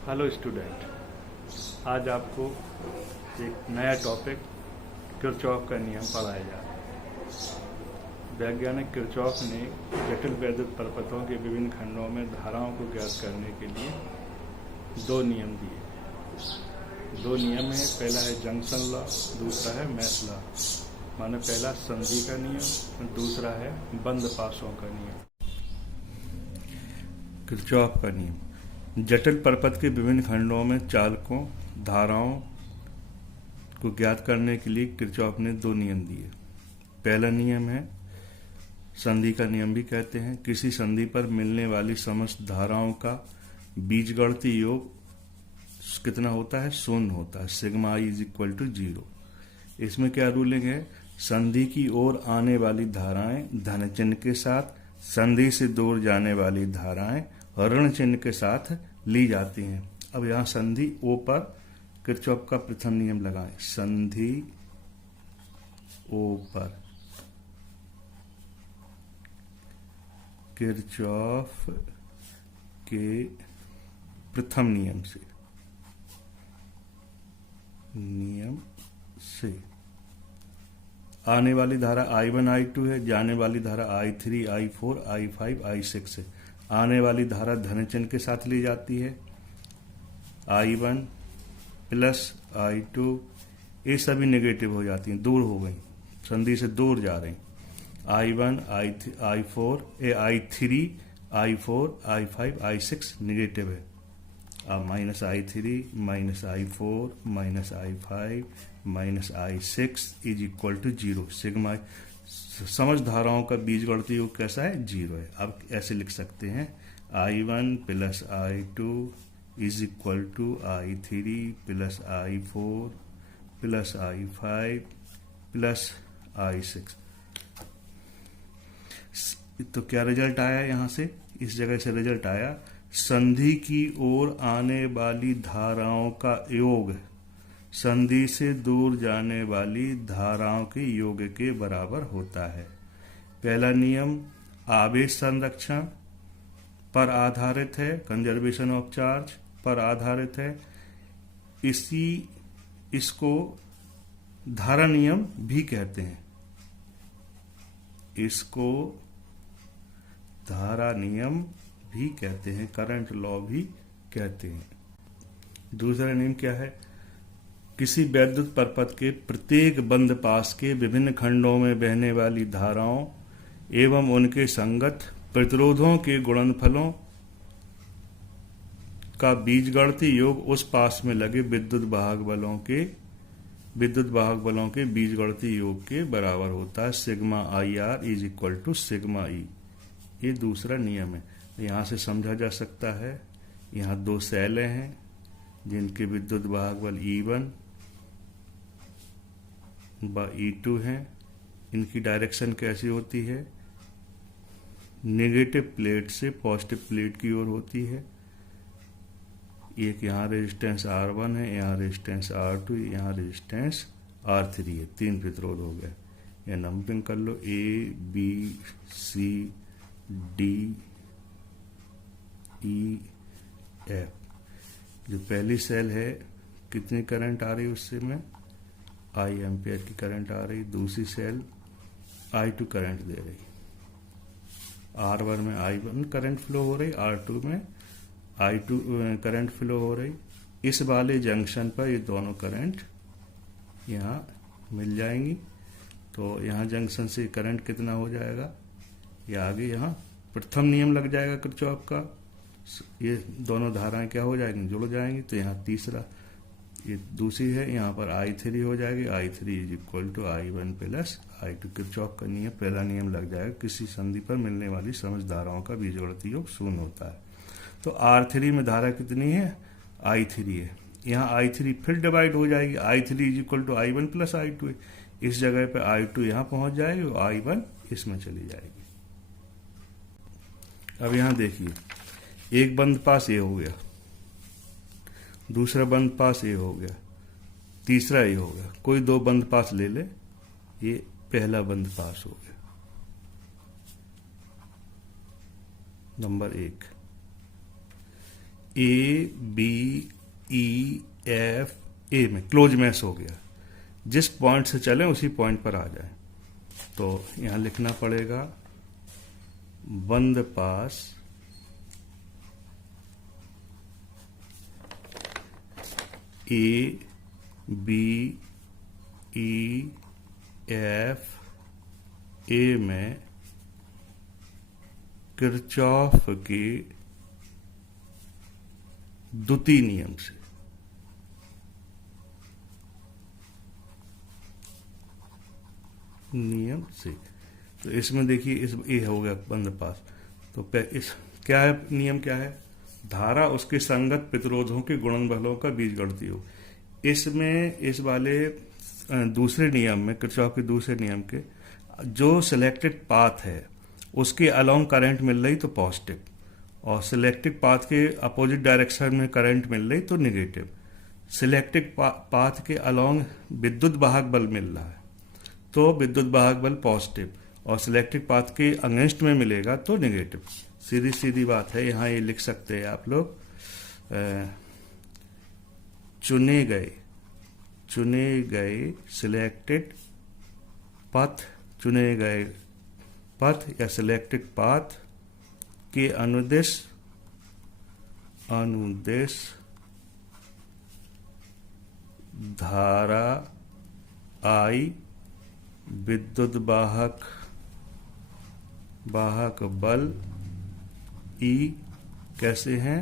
Hello student, आज आपको एक नया टॉपिक किरचॉफ का नियम पढ़ाया जा रहा है। वैज्ञानिक किरचॉफ ने जटिल वैद्युत परपथों के विभिन्न खंडों में धाराओं को ज्ञात करने के लिए दो नियम दिए। दो नियम है, पहला है जंक्शन लॉ, दूसरा है मैश लॉ। माने पहला संधि का नियम और दूसरा है बंद पासों का नियम। किरचॉफ का नियम जटिल परपथ के विभिन्न खंडों में चालकों धाराओं को ज्ञात करने के लिए किरचॉफ ने दो नियम दिए। पहला नियम है संधि का नियम भी कहते हैं। किसी संधि पर मिलने वाली समस्त धाराओं का बीजगणितीय योग कितना होता है? शून्य होता है। Sigma I is equal to 0। इसमें क्या रूलिंग है? संधि की ओर आने वाली धाराएं धन चिन्ह के साथ, संधि से दूर जाने वाली धाराएं ऋण चिन्ह के साथ ली जाती हैं। अब यहां संधि ओ पर किरचॉफ का प्रथम नियम लगाएं। संधि ओ पर किरचॉफ के प्रथम नियम से आने वाली धारा I1 I2 है, जाने वाली धारा I3 I4 I5 I6 है। आने वाली धारा धन चिन्ह के साथ ली जाती है। I1 प्लस I2 ये सभी नेगेटिव हो जाती हैं, दूर हो गई, संधि से दूर जा रही। I1 I4 I3 I4 I5 I6 negative है। अब minus I3 minus I4 minus I5 minus I6 is equal to 0। Sigma समझ धाराओं का बीजगणितीय योग कैसा है? 0 है। अब ऐसे लिख सकते हैं I1 plus I2 is equal to I3 plus I4 plus I5 plus I6। तो क्या रिजल्ट आया? यहां से इस जगह से रिजल्ट आया संधि की ओर आने वाली धाराओं का योग संधि से दूर जाने वाली धाराओं के योग के बराबर होता है। पहला नियम आवेश संरक्षण पर आधारित है, कंजर्वेशन ऑफ चार्ज पर आधारित है। इसको धारा नियम भी कहते हैं। इसको धारा नियम भी कहते हैं, करंट लॉ भी कहते हैं। दूसरा नियम क्या है? किसी वैद्युत परपथ के प्रत्येक बंद पास के विभिन्न खंडों में बहने वाली धाराओं एवं उनके संगत प्रतिरोधों के गुणनफलों का बीजगणितीय योग उस पास में लगे विद्युत वाहक बलों के बीजगणितीय योग के बराबर होता है। Sigma I R is equal to sigma E. ये दूसरा नियम है। यहां से समझा जा सकता है, यहां दो सेलें हैं जिनके विद्युत वाहक बल E1 व E2 हैं। इनकी डायरेक्शन कैसी होती है? नेगेटिव प्लेट से पॉजिटिव प्लेट की ओर होती है। एक यहाँ रेजिस्टेंस R1 है, यहाँ रेजिस्टेंस R2, यहाँ रेजिस्टेंस R3 है। 3 प्रतिरोध हो गए। यह नंबरिंग कर लो A B C D E F। जो पहली सेल है कितनी करंट आ रही है उससे में I एम्पियर की करंट आ रही। दूसरी सेल I2 करंट दे रही। R1 में I1 करंट फ्लो हो रही, R2 में I2 करंट फ्लो हो रही। इस वाले जंक्शन पर ये दोनों करंट यहाँ मिल जाएंगी। तो यहाँ जंक्शन से करंट कितना हो जाएगा? ये आगे यहाँ प्रथम नियम लग जाएगा किरचॉफ का। ये दोनों धाराएं क्या हो जाएंगी? जुड़ जाएंगी। तो यहाँ तीसरा, ये दूसरी है, यहाँ पर I3 हो जाएगी। I3 is equal to I1 plus I2। Kirchhoff का नियम पहला नियम लग जाएगा। किसी संधि पर मिलने वाली समस्त धाराओं का बीजगणितीय योग शून्य होता है। तो R3 में धारा कितनी है? I3 है। यहाँ I3 फिर डिवाइड हो जाएगी। I3 is equal to I1 plus I2 है। इस जगह पे I2 यहाँ पहुंच जाएगी और I1 इसमें चली जाएगी। अब यहाँ देखिए, एक बंद पास ये हो गया, दूसरा बंद पास ये हो गया, तीसरा ये हो गया। कोई दो बंद पास ले ले, ये पहला बंद पास हो गया। Number 1 A B E F A में क्लोज मैच हो गया, जिस पॉइंट से चले उसी पॉइंट पर आ जाए। तो यहां लिखना पड़ेगा बंद पास ए बी ई एफ ए में किरचॉफ के द्वितीय नियम से। नियम से तो इसमें देखिए इस ए हो गया बंद पास। तो इस क्या है, नियम क्या है? धारा उसके संगत प्रतिरोधों के गुणनफलों का बीजगणितीय योग। इसमें इस वाले दूसरे नियम में, किरचॉफ के दूसरे नियम के, जो सिलेक्टेड पाथ है उसके अलोंग करंट मिल रही तो पॉजिटिव, और सिलेक्टेड पाथ के अपोजिट डायरेक्शन में करंट मिल रही तो निगेटिव। सिलेक्टेड पाथ के अलोंग विद्युत वाहक बल मिल रहा है तो विद्युत वाहक बल पॉजिटिव, और सिलेक्टेड पाथ के अगेंस्ट में मिलेगा तो नेगेटिव। सीधी सीधी बात है। यहां ये लिख सकते हैं आप लोग, चुने गए सिलेक्टेड पथ, चुने गए पथ या सिलेक्टेड पाथ के अनुदिश धारा आई, विद्युत वाहक बल ई कैसे हैं?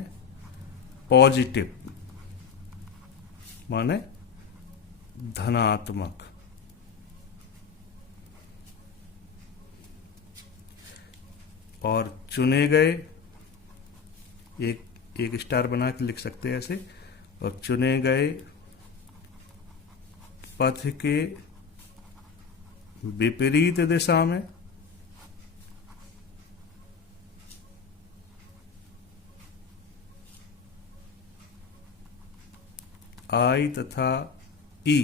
पॉजिटिव, माने धनात्मक। और चुने गए, एक स्टार बना के लिख सकते हैं ऐसे, और चुने गए पथ के विपरीत दिशा में आई तथा ई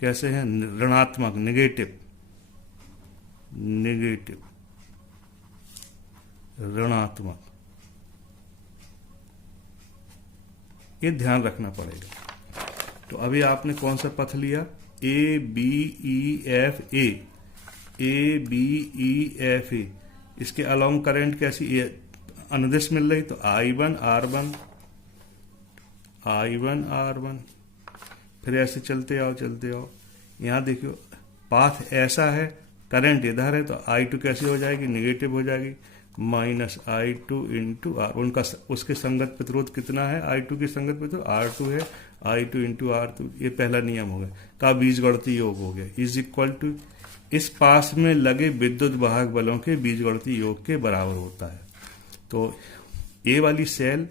कैसे हैं? ऋणात्मक, नेगेटिव, ऋणात्मक। ये ध्यान रखना पड़ेगा। तो अभी आपने कौन सा पथ लिया? A B E F A. इसके अलोंग करंट कैसी अनुदिश मिल रही तो I1 R1। फिर ऐसे चलते आओ। यहां देखियो पाथ ऐसा है, करंट इधर है तो I2 कैसी हो जाएगी? निगेटिव हो जाएगी, -I2 इंटू R। उसके संगत प्रतिरोध कितना है? I2 की संगत प्रतिरोध R2 है, I2 इंटू R2। ये पहला नियम हो गया का बीजगणितीय योग हो गया, इज इक्वल टू इस पास में लगे विद्युत वाहक बलों के बीजगणितीय योग के बराबर होता है। तो ये वाली सेल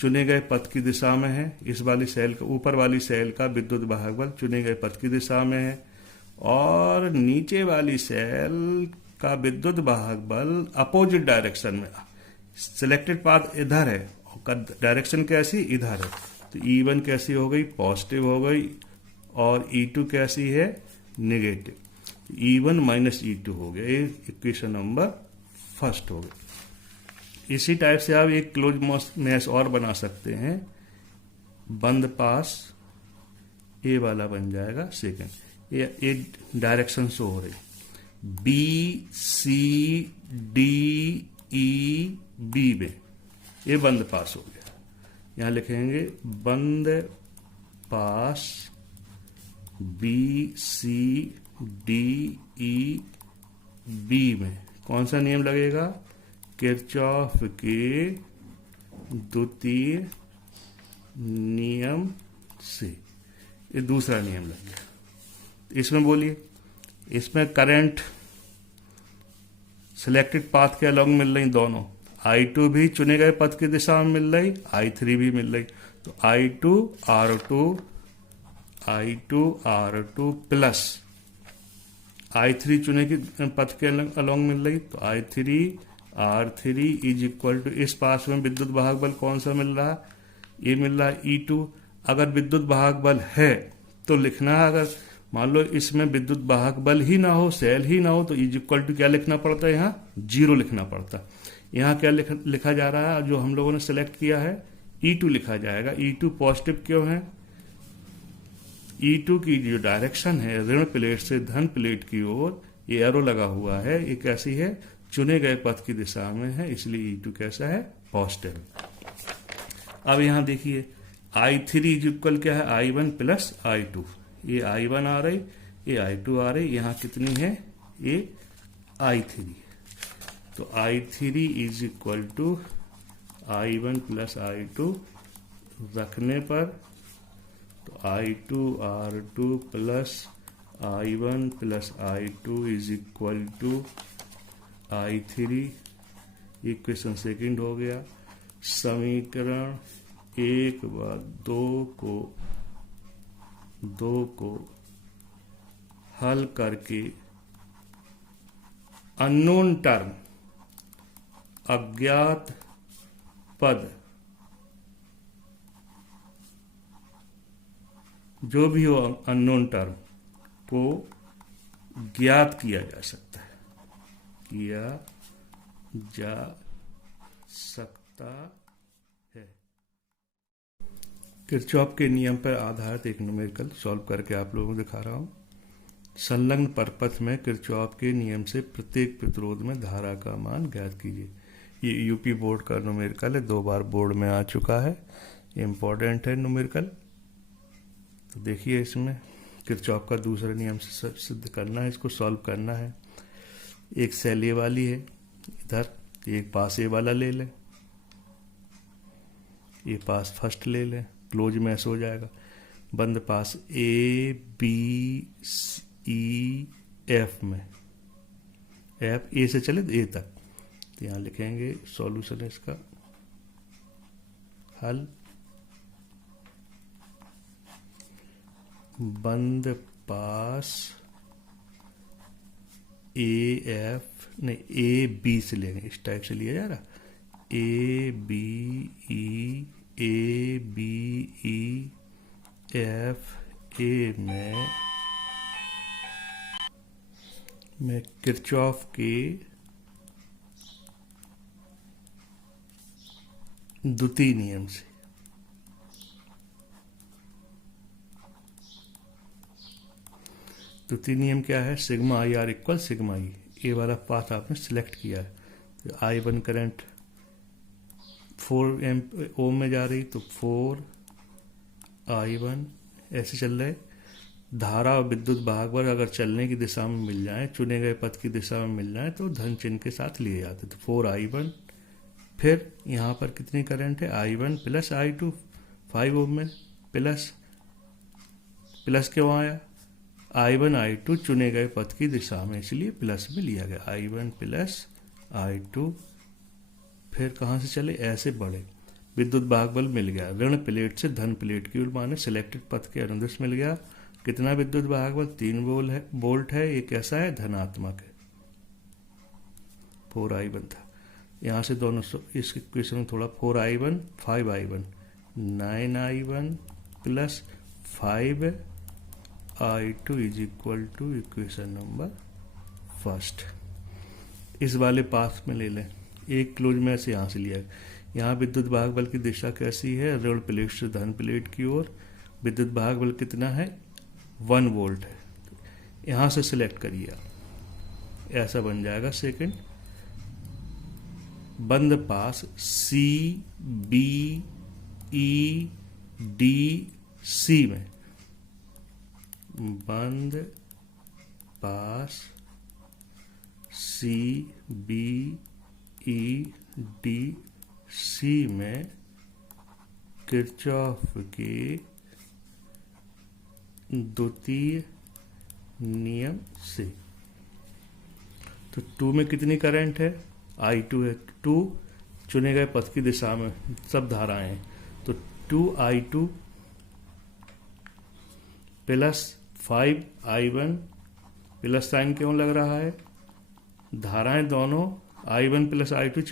चुने गए पथ की दिशा में है, इस वाली सेल का, ऊपर वाली सेल का विद्युत वाहक बल चुने गए पथ की दिशा में है, और नीचे वाली सेल का विद्युत वाहक बल अपोजिट डायरेक्शन में। सिलेक्टेड पाथ इधर है और डायरेक्शन कैसी? इधर है। तो E1 कैसी हो गई? पॉजिटिव हो गई, और E2 कैसी है? नेगेटिव। E1 माइनस E2 हो गया। ये इक्वेशन नंबर फर्स्ट हो गई। इसी टाइप से आप एक क्लोज मैच और बना सकते हैं। बंद पास ए वाला बन जाएगा सेकंड। ये डायरेक्शन शो हो रही, B C D E B में, ये बंद पास हो गया। यहां लिखेंगे बंद पास B C D E B में कौन सा नियम लगेगा? किरचॉफ के द्वितीय नियम से। ये दूसरा नियम लग गया। इसमें बोलिए, इसमें करंट सिलेक्टेड पाथ के अलोंग मिल रही दोनों, I2 भी चुने गए पथ की दिशा में मिल रही, I3 भी मिल रही। तो I2 R2 प्लस I3 चुने की पथ के अलोंग मिल रही तो I3 R3 is equal to, इस पास में विद्युत वाहक बल कौन सा मिल रहा है? ये मिल रहा है E2। अगर विद्युत वाहक बल है तो लिखना है, अगर मान लो इसमें विद्युत वाहक बल ही ना हो, सेल ही ना हो, तो इज इक्वल टू क्या लिखना पड़ता है? यहाँ 0 लिखना पड़ता। यहाँ क्या लिखा जा रहा है, जो हम लोगों ने सेलेक्ट किया है E2 लिखा जाएगा। E2 पॉजिटिव क्यों है? E2 की जो डायरेक्शन है ऋण प्लेट से धन प्लेट की ओर, ये एरो लगा हुआ है, ये कैसी है? चुने गए पथ की दिशा में है, इसलिए E2 कैसा है? पॉजिटिव। अब यहाँ देखिए I3 इज इक्वल क्या है? I1 plus I2। ये I1 आ रही, ये I2 आ रही, यहाँ कितनी है? ये I3। तो I3 is equal to I1 plus I2 रखने पर तो I2 R2 plus I1 plus I2 is equal to I3। Equation second हो गया। समीकरण 1 व 2 को हल करके अननोन टर्म, अज्ञात पद, जो भी हो अननोन टर्म को ज्ञात किया जा सकता है, किया जा सकता है। किरचॉफ के नियम पर आधारित एक न्यूमेरिकल सॉल्व करके आप लोगों को दिखा रहा हूं। संलग्न परपथ में किरचॉफ के नियम से प्रत्येक प्रतिरोध में धारा का मान ज्ञात कीजिए। ये यूपी बोर्ड का न्यूमेरिकल है, 2 बार बोर्ड में आ चुका है, इम्पोर्टेंट है न्यूमेरिकल। तो देखिए इसमें किरचॉफ का दूसरा नियम से सिद्ध करना है, इसको सॉल्व करना है। एक सेल ए वाली है इधर, एक पास ए वाला ले लें, ये पास फर्स्ट ले लें, क्लोज में ऐसे हो जाएगा। बंद पास ए बी ई एफ में, एफ ए से चले ए तक, तो यहां लिखेंगे सॉल्यूशन है इसका, हल। बंद पास ए एफ नहीं, ए बी से लेंगे, इस टाइप से लिया जा रहा, ए बी ई एफ ए में किरचॉफ के द्वितीय नियम से द्वितीय नियम क्या है? Sigma I R equal sigma E. A वाला पाथ आपने सिलेक्ट किया है, तो I1 करंट 4 ओम में जा रही, तो 4 I1 ऐसे चल रहे। धारा और विद्युत भागवर अगर चलने की दिशा में मिल जाए, चुने गए पथ की दिशा में मिल जाए, तो धन चिन्ह के साथ लिए जाते, तो 4 I1। फिर यहाँ पर कितनी करंट है? I1 प्लस I2, 5 ओम में, प्लस क्यों आया? I1 I2 चुने गए पथ की दिशा में, इसलिए प्लस में लिया गया, I1 प्लस I2। फिर कहाँ से चले? ऐसे बढ़े, विद्युत भागबल मिल गया, ऋण प्लेट से धन प्लेट की ओर, माने सिलेक्टेड पथ के अनुदिश मिल गया। कितना विद्युत भागबल? 3 वोल्ट है। ये कैसा है? धनात्मक है। 4I1 था, यहाँ से दोनों इस इक्वेशन में थोड़ा 4I1 5I1 9I1 plus 5I2 is equal to equation number first. इस वाले पाथ में ले लें, एक क्लोज में से यहाँ से लिया, यहाँ विद्युत भागबल की दिशा कैसी है? ऋण प्लेट से धन प्लेट की ओर। विद्युत भागबल कितना है? 1 वोल्ट है। यहाँ से सिलेक्ट करिए, ऐसा बन जाएगा सेकंड। बंद पास C B E D C में, बंद पास C B E D C में किरचॉफ के द्वितीय नियम से। तो 2 में कितनी करंट है? I2 है। 2 चुने गए पथ की दिशा में सब धाराएं हैं, तो 2I2 plus 5I1 plus sign क्यों लग रहा है? धाराएं दोनों I1 प्लस I2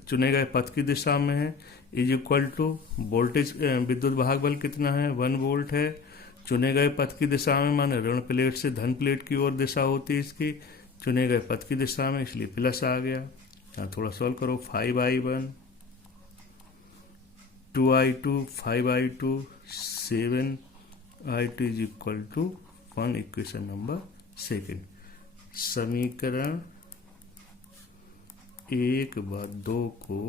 चुने गए पथ की दिशा में है, इज इक्वल टू वोल्टेज, विद्युत भागबल कितना है? 1 वोल्ट है। चुने गए पथ की दिशा में माने ऋण प्लेट से धन प्लेट की ओर दिशा होती है इसकी, चुने गए पथ की दिशा में, इसलिए प्लस आ गया। यहाँ थोड़ा सॉल्व करो। 5i1 2i2 5i2 7i2 is equal to 1, equation number second. समीकरण 1 व 2 को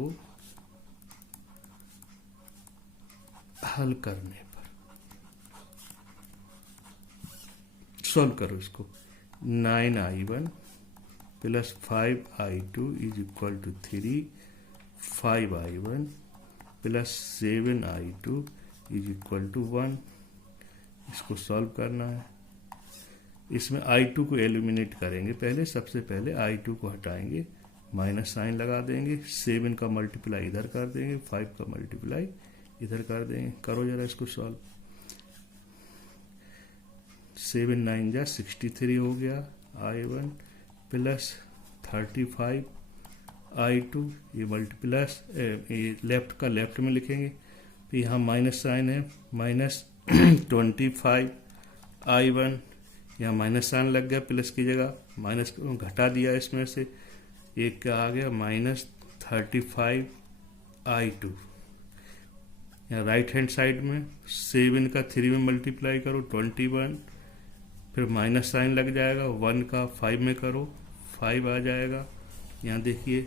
हल करने पर सॉल्व करो इसको। 9i1 plus 5i2 is equal to 3, 5i1 plus 7i2 is equal to 1। इसको सॉल्व करना है। इसमें i2 को एलिमिनेट करेंगे। पहले सबसे पहले i2 को हटाएंगे, माइनस साइन लगा देंगे, 7 का मल्टीप्लाई इधर कर देंगे, 5 का मल्टीप्लाई इधर कर देंगे। करो जरा इसको सॉल्व। 7 9 जा 63 हो गया i1 प्लस 35 i2, ये मल्टीप्लस ये लेफ्ट का लेफ्ट में लिखेंगे, फिर यहाँ माइनस साइन है, माइनस 25 i1, यहाँ माइनस साइन लग गया, प्लस की जगह माइनस घटा दिया, इसमें से एक क्या आ गया माइनस 35 i2। यहाँ राइट हैंड साइड में 7 का 3 में मल्टीप्लाई करो 21, फिर माइनस साइन लग जाएगा, 1 का 5 में करो 5 आ जाएगा। यहाँ देखिए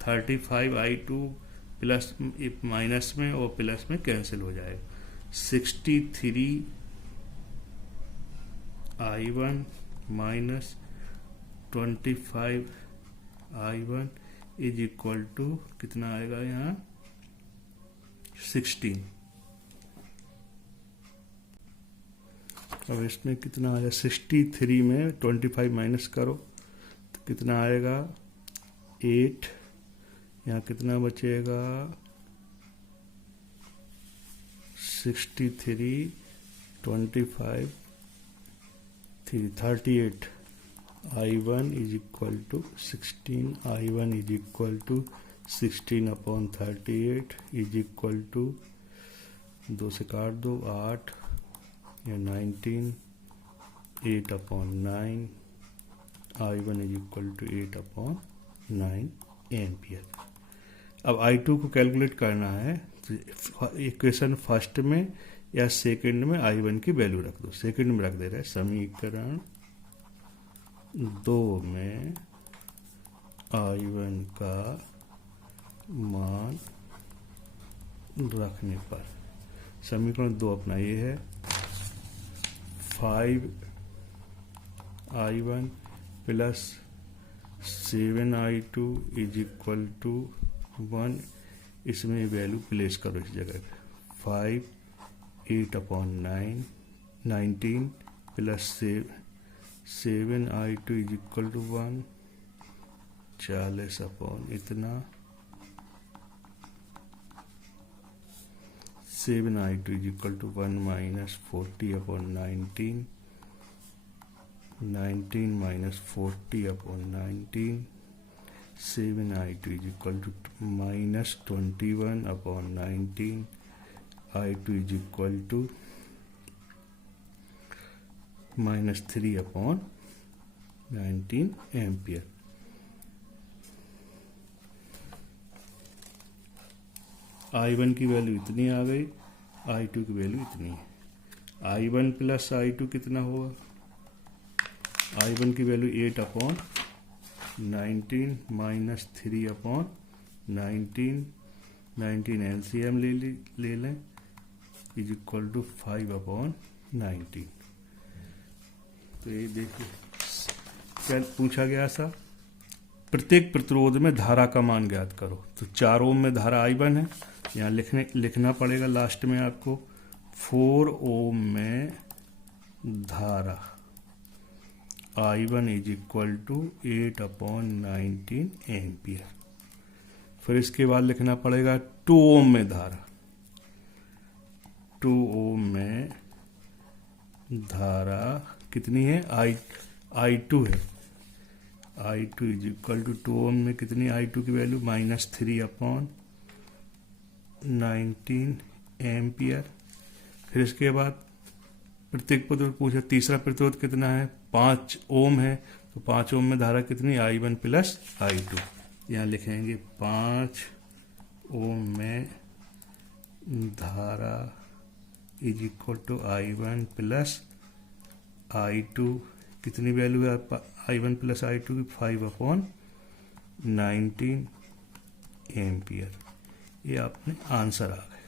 35 i2 प्लस माइनस में और प्लस में कैंसिल हो जाएगा। 63 i1 minus 25 i1 is equal to कितना आएगा यहाँ 16। अब इसमें कितना आएगा 63 में 25 माइनस करो तो कितना आएगा 8। यहाँ कितना बचेगा 63 25 38 i1 is equal to 16, i1 is equal to 16 upon 38 is equal to 2 से काट दो 8 या 19, 8 upon 9, i1 is equal to 8 upon 9 ampere. अब i2 को कैलकुलेट करना है तो इक्वेशन फर्स्ट में या सेकंड में i1 की वैल्यू रख दो। सेकंड में रख दे रहे हैं, समीकरण 2 में i1 का मान रखने पर समीकरण 2 अपना ये है 5 i1 plus 7 i2 is equal to 1। इसमें वैल्यू प्लेस करो इस जगह पे 5 8 upon 9 19 plus 7 i2 is equal to 1 40 upon इतना 7 i2 is equal to 1 minus 40 upon 19 19 minus 40 upon 19 7 i2 is equal to minus 21 upon 19 i2 is equal to minus 3 upon 19 ampere. i1 की value इतनी आ गई, i2 की value इतनी है। i1 plus i2 कितना होगा, i1 की value 8 upon 19 minus 3 upon 19 LCM ले लें इज इक्वल टू 5 अपॉन 19। तो ये देखिए क्या पूछा गया था, प्रत्येक प्रतिरोध में धारा का मान ज्ञात करो। तो 4 ओम में धारा i1 है, यहाँ लिखना पड़ेगा लास्ट में आपको 4 ओम में धारा i1 is equal to 8 upon 19 ampere. फिर इसके बाद लिखना पड़ेगा 2 ओम में धारा, 2 ओम में धारा कितनी है i2 है, i2 इज इक्वल टू 2 ओम में कितनी i2 की वैल्यू माइनस 3 अपॉन 19 एम्पियर। फिर इसके बाद प्रत्येक प्रतिरोध पूछा, तीसरा प्रतिरोध कितना है 5 ओम है, तो 5 ओम में धारा कितनी i1 प्लस i2 यहाँ लिखेंगे 5 ओम में धारा is equal to I1 plus I2, कितनी वैल्यू है I1 प्लस I2 की 5/19 एम्पियर। ये आपने आंसर आ गया।